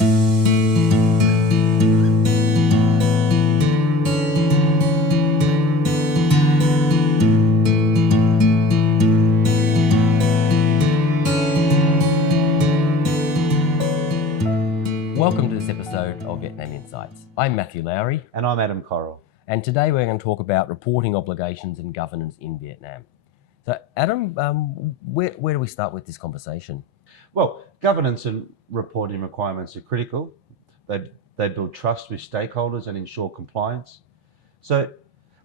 Welcome to this episode of Vietnam Insights. I'm Matthew Lowry. And I'm Adam Correll. And today we're going to talk about reporting obligations and governance in Vietnam. So Adam, where do we start with this conversation? Well, governance and reporting requirements are critical. They build trust with stakeholders and ensure compliance. So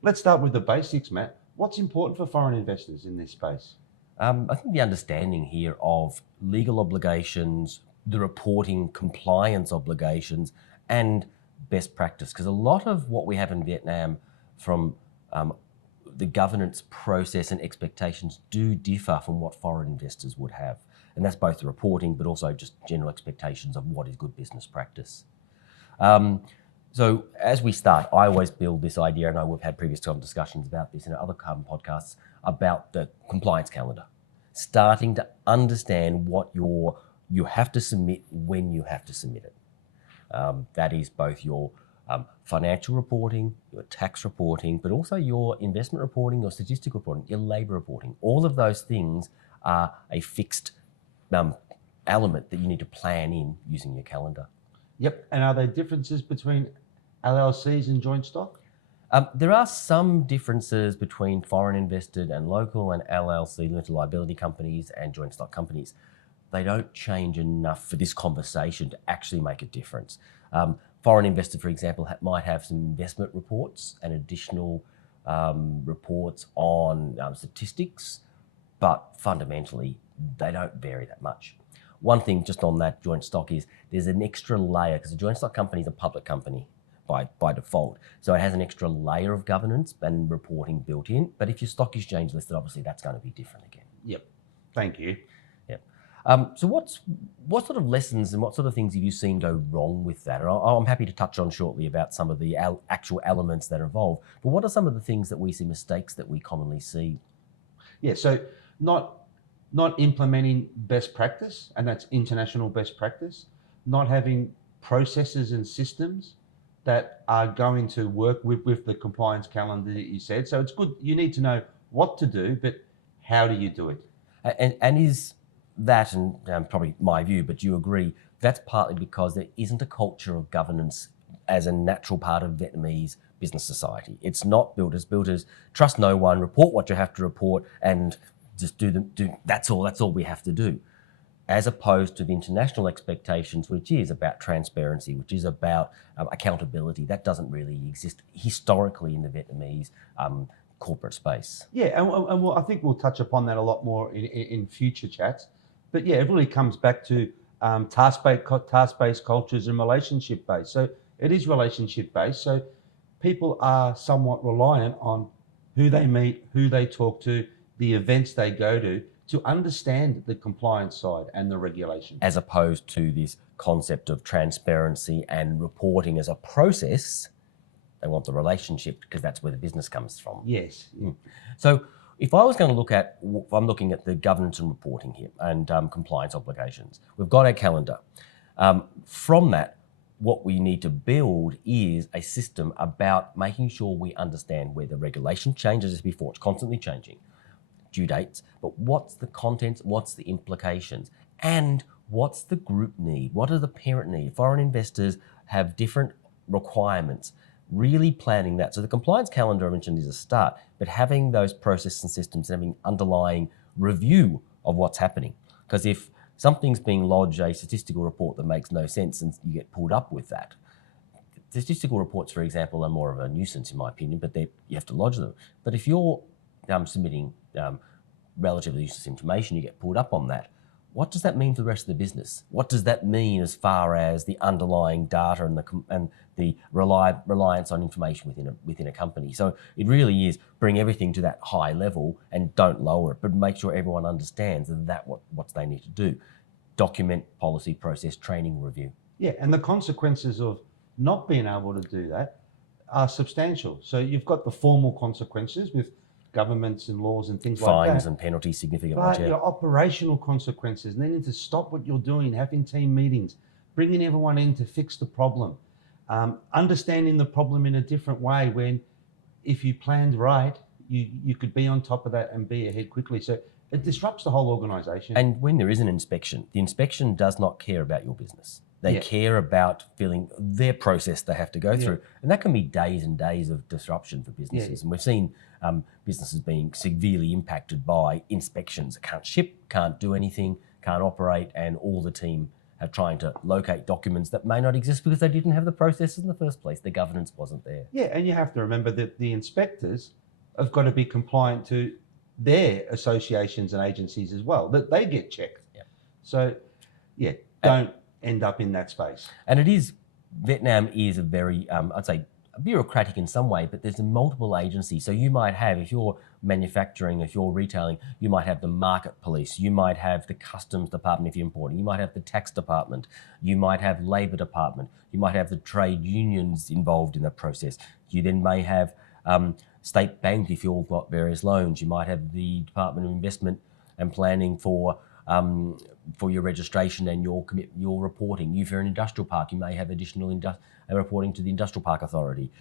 let's start with the basics, Matt. What's important for foreign investors in this space? I think the understanding here of legal obligations, the reporting compliance obligations, and best practice, because a lot of what we have in Vietnam from the governance process and expectations do differ from what foreign investors would have. And that's both the reporting, but also just general expectations of what is good business practice. So as we start, I always build this idea, and we've had previous discussions about this in other carbon podcasts, about the compliance calendar. Starting to understand what you have to submit when you have to submit it. That is both your financial reporting, your tax reporting, but also your investment reporting, your statistical reporting, your labour reporting. All of those things are a fixed element that you need to plan in using your calendar. Yep, and are there differences between LLCs and joint stock? There are some differences between foreign invested and local and LLC, limited liability companies, and joint stock companies. They don't change enough for this conversation to actually make a difference. Foreign investor, for example, might have some investment reports and additional reports on statistics, but fundamentally, they don't vary that much. One thing just on that joint stock is there's an extra layer, because a joint stock company is a public company by default. So it has an extra layer of governance and reporting built in. But if your stock exchange listed, obviously that's going to be different again. Yep, thank you. So what sort of lessons and what sort of things have you seen go wrong with that? And I'm happy to touch on shortly about some of the actual elements that are involved. But what are some of the things that we see, mistakes that we commonly see? Yeah, so not implementing best practice, and that's international best practice, not having processes and systems that are going to work with the compliance calendar that you said. So it's good, you need to know what to do, but how do you do it? And is that, and probably my view, but you agree, that's partly because there isn't a culture of governance as a natural part of Vietnamese business society. It's not built as trust no one, report what you have to report, and just do that's all we have to do. As opposed to the international expectations, which is about transparency, which is about accountability. That doesn't really exist historically in the Vietnamese corporate space. Yeah, and I think we'll touch upon that a lot more in future chats. But yeah, it really comes back to task-based cultures and relationship-based. So it is relationship-based. So people are somewhat reliant on who they meet, who they talk to, the events they go to understand the compliance side and the regulation. As opposed to this concept of transparency and reporting as a process, they want the relationship because that's where the business comes from. Yes. So if I was going to I'm looking at the governance and reporting here and compliance obligations. We've got our calendar. From that, what we need to build is a system about making sure we understand where the regulation changes as before. It's constantly changing. Due dates, but what's the contents, what's the implications, and what's the group need? What does the parent need? Foreign investors have different requirements. Really planning that. So the compliance calendar I mentioned is a start, but having those processes and systems, having underlying review of what's happening. Because if something's being lodged, a statistical report that makes no sense, and you get pulled up with that. Statistical reports, for example, are more of a nuisance in my opinion, but you have to lodge them. But if you're submitting relatively useless information, you get pulled up on that. What does that mean for the rest of the business? What does that mean as far as the underlying data and the reliance on information within a company? So it really is bring everything to that high level and don't lower it, but make sure everyone understands what they need to do. Document, policy, process, training, review. Yeah, and the consequences of not being able to do that are substantial. So you've got the formal consequences with governments and laws and things like that. Fines and penalties, significant but ones, yeah. Your operational consequences, needing to stop what you're doing, having team meetings, bringing everyone in to fix the problem, understanding the problem in a different way when if you planned right, you could be on top of that and be ahead quickly. So it disrupts the whole organisation. And when there is an inspection, the inspection does not care about your business. They care about filling their process they have to go through. And that can be days and days of disruption for businesses. And we've seen businesses being severely impacted by inspections. Can't ship, can't do anything, can't operate, and all the team are trying to locate documents that may not exist because they didn't have the process in the first place. The governance wasn't there. Yeah, and you have to remember that the inspectors have got to be compliant to their associations and agencies as well, that they get checked. So, don't end up in that space. And Vietnam is a very, I'd say, bureaucratic in some way, but there's multiple agencies. So you might have, if you're manufacturing, if you're retailing, you might have the market police, you might have the customs department if you're importing, you might have the tax department, you might have labor department, you might have the trade unions involved in the process. You then may have state bank if you've got various loans. You might have the Department of Investment and Planning for your registration and your reporting. If you're an industrial park, you may have additional reporting to the Industrial Park Authority.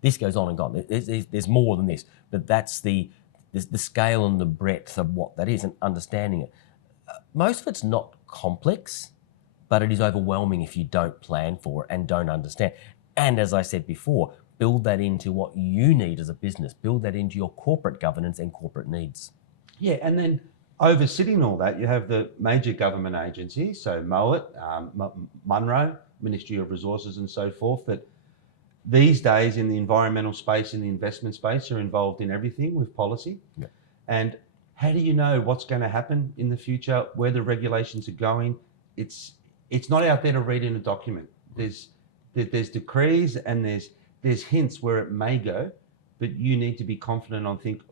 This goes on and on. There's more than this, but that's the scale and the breadth of what that is and understanding it. Most of it's not complex, but it is overwhelming if you don't plan for it and don't understand. And as I said before, build that into what you need as a business. Build that into your corporate governance and corporate needs. Yeah, and then oversitting all that, you have the major government agencies, so MOAT, Munro, Ministry of Resources and so forth, that these days in the environmental space, in the investment space, are involved in everything with policy. Yeah. And how do you know what's going to happen in the future, where the regulations are going? It's not out there to read in a document. There's decrees and there's hints where it may go, but you need to be confident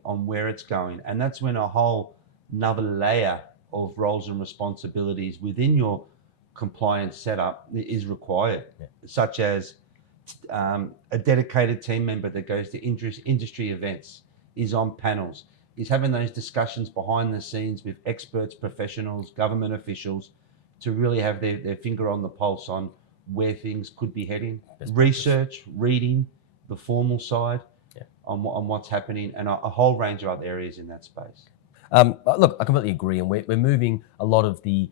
on where it's going. And that's when a whole another layer of roles and responsibilities within your compliance setup is required, such as a dedicated team member that goes to industry events, is on panels, is having those discussions behind the scenes with experts, professionals, government officials, to really have their finger on the pulse on where things could be heading. Research, reading, the formal side on what's happening, and a whole range of other areas in that space. Look, I completely agree, and we're moving a lot of the.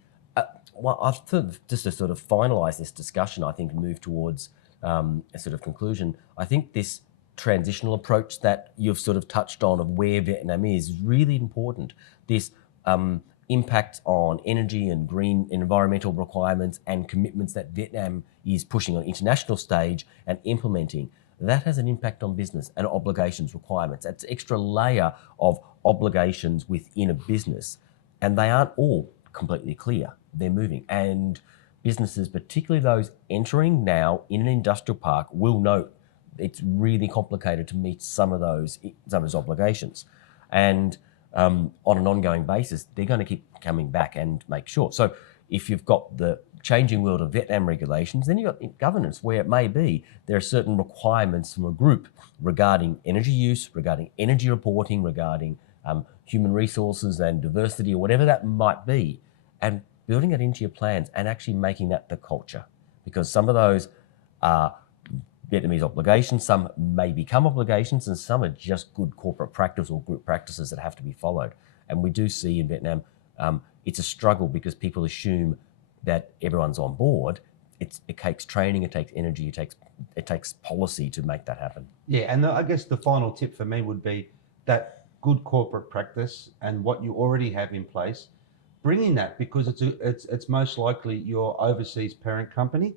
Just to sort of finalise this discussion, I think, and move towards a sort of conclusion. I think this transitional approach that you've sort of touched on of where Vietnam is really important. This impact on energy and green environmental requirements and commitments that Vietnam is pushing on international stage and implementing. That has an impact on business and obligations, requirements. That's an extra layer of obligations within a business, and they aren't all completely clear. They're moving, and businesses, particularly those entering now in an industrial park, will note it's really complicated to meet some of those obligations, and on an ongoing basis, they're going to keep coming back and make sure. So if you've got the changing world of Vietnam regulations, then you've got governance where it may be there are certain requirements from a group regarding energy use, regarding energy reporting, regarding human resources and diversity, or whatever that might be, and building it into your plans and actually making that the culture. Because some of those are Vietnamese obligations, some may become obligations, and some are just good corporate practice or group practices that have to be followed. And we do see in Vietnam, it's a struggle because people assume that everyone's on board. It takes training, it takes energy, it takes policy to make that happen. Yeah, and I guess the final tip for me would be that good corporate practice and what you already have in place, bringing that, because it's most likely your overseas parent company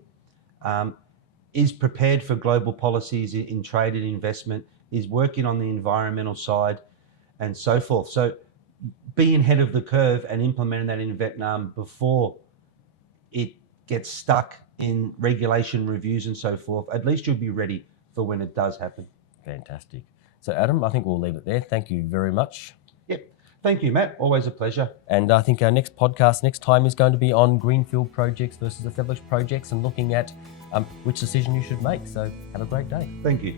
is prepared for global policies in trade and investment, is working on the environmental side and so forth. So being ahead of the curve and implementing that in Vietnam before it gets stuck in regulation reviews and so forth, at least you'll be ready for when it does happen. Fantastic. So Adam, I think we'll leave it there. Thank you very much. Yep. Thank you, Matt. Always a pleasure. And I think our next podcast next time is going to be on greenfield projects versus established projects and looking at which decision you should make. So have a great day. Thank you.